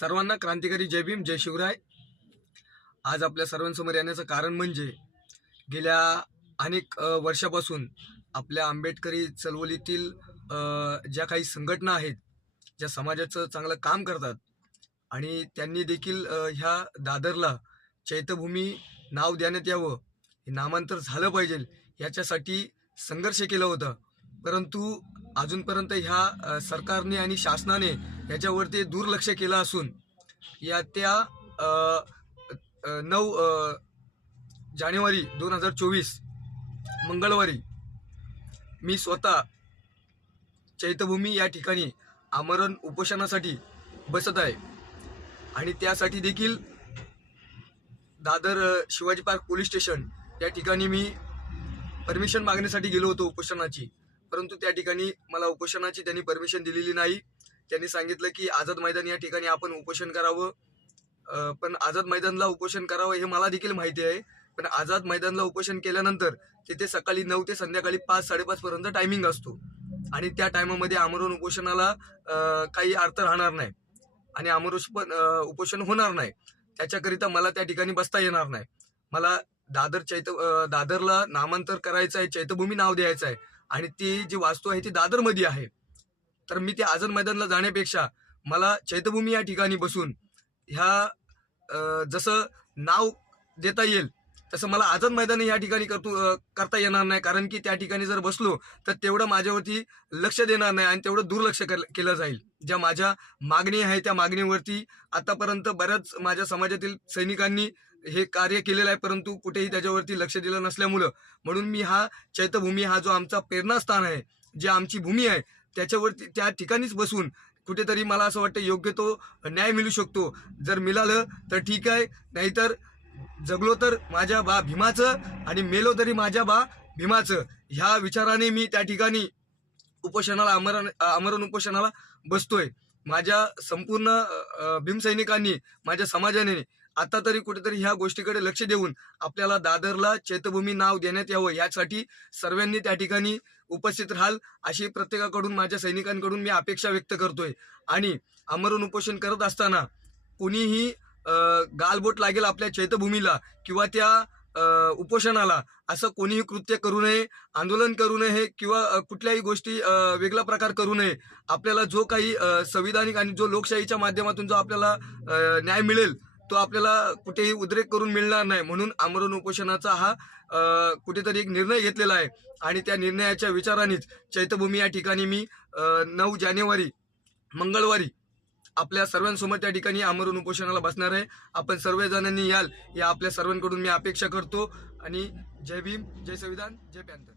सर्वांना क्रांतिकारी जय भीम जय शिवराय. आज आपल्या सर्वांसमोर येण्याचं कारण म्हणजे गेल्या अनेक वर्षापासून आपल्या आंबेडकरी चळवळीतील ज्या काही संघटना आहेत ज्या समाजाचं चांगलं काम करतात आणि त्यांनी देखील ह्या दादरला चैत्यभूमी नाव देण्यात यावं हे नामांतर झालं पाहिजे याच्यासाठी संघर्ष केला होता. परंतु अजूनपर्यंत ह्या सरकारने आणि शासनाने याच्यावरती दुर्लक्ष केलं असून या त्या नऊ जानेवारी दोन हजार चोवीस मंगळवारी मी स्वतः चैत्यभूमी या ठिकाणी आमरण उपोषणासाठी बसत आहे. आणि त्यासाठी देखील Dadar Shivaji park police station या ठिकाणी मी परमिशन मागण्यासाठी गेलो होतो उपोषणाची. परंतु त्या ठिकाणी मला उपोषणाची त्यांनी परमिशन दिलेली नाही. त्यांनी सांगितलं की आझाद मैदान या ठिकाणी आपण उपोषण करावं. पण आझाद मैदानला उपोषण करावं हे मला देखील माहिती आहे. पण आझाद मैदानला उपोषण केल्यानंतर तिथे सकाळी नऊ ते संध्याकाळी पाच साडेपाच पर्यंत टायमिंग असतो. आणि त्या टायमामध्ये आमरण उपोषणाला काही अर्थ राहणार नाही. आणि आमरोष पण उपोषण होणार नाही. त्याच्याकरिता मला त्या ठिकाणी बसता येणार नाही. मला दादर चैत दादरला नामांतर करायचं आहे चैत्यभूमी नाव द्यायचं आहे आणि ती जी वास्तू आहे ती दादरमध्ये आहे. तर मी त्या आझाद मैदानला जाण्यापेक्षा मला चैत्यभूमी या ठिकाणी बसून ह्या जसं नाव देता येईल तसं मला आझाद मैदान या ठिकाणी करतो करता येणार नाही. कारण की त्या ठिकाणी जर बसलो तर तेवढं माझ्यावरती लक्ष देणार नाही आणि तेवढं दुर्लक्ष केलं जाईल. ज्या माझ्या मागणी आहे त्या मागणीवरती आतापर्यंत बऱ्याच माझ्या समाजातील सैनिकांनी हे कार्य केलेलं आहे परंतु कुठेही त्याच्यावरती लक्ष दिलं नसल्यामुळं. म्हणून मी हा चैत्यभूमी हा जो आमचा प्रेरणास्थान आहे जी आमची भूमी आहे त्याच्यावरती त्या ठिकाणीच बसून कुठेतरी मला असं वाटतं योग्य तो न्याय मिळू शकतो. जर मिळालं तर ठीक आहे नाहीतर जगलो तर माझ्या बा भीमाचं आणि मेलो तरी माझ्या बा भीमाचं. ह्या विचाराने मी त्या ठिकाणी उपोषणाला आमरण आमरण उपोषणाला बसतोय. माझ्या संपूर्ण भीमसैनिकांनी माझ्या समाजाने आता तरी कुठेतरी ह्या गोष्टीकडे लक्ष देऊन आपल्याला दादरला चैत्यभूमी नाव देण्यात यावं यासाठी सर्वांनी त्या ठिकाणी उपस्थित राहाल अशी प्रत्येकाकडून माझ्या सैनिकांकडून मी अपेक्षा व्यक्त करतोय. आणि आमरण उपोषण करत असताना कोणीही गालबोट लागेल आपल्या चैत्यभूमीला किंवा त्या उपोषणाला असं कोणीही कृत्य करू नये आंदोलन करू नये किंवा कुठल्याही गोष्टी वेगळा प्रकार करू नये. आपल्याला जो काही संविधानिक आणि जो लोकशाहीच्या माध्यमातून जो आपल्याला न्याय मिळेल तो आपल्याला कुठेही उद्रेक करून मिळणार नाही. म्हणून आमरण उपोषणाचा हा कुठेतरी एक निर्णय घेतलेला आहे. आणि त्या निर्णयाच्या विचारानेच चैत्यभूमी या ठिकाणी मी नऊ जानेवारी मंगळवारी आपल्या सर्वांसमोर त्या ठिकाणी आमरण उपोषणाला बसणार आहे. आपण सर्वजणांनी याल या आपल्या सर्वांकडून मी अपेक्षा करतो. आणि जय भीम जय संविधान जय पॅन्थर.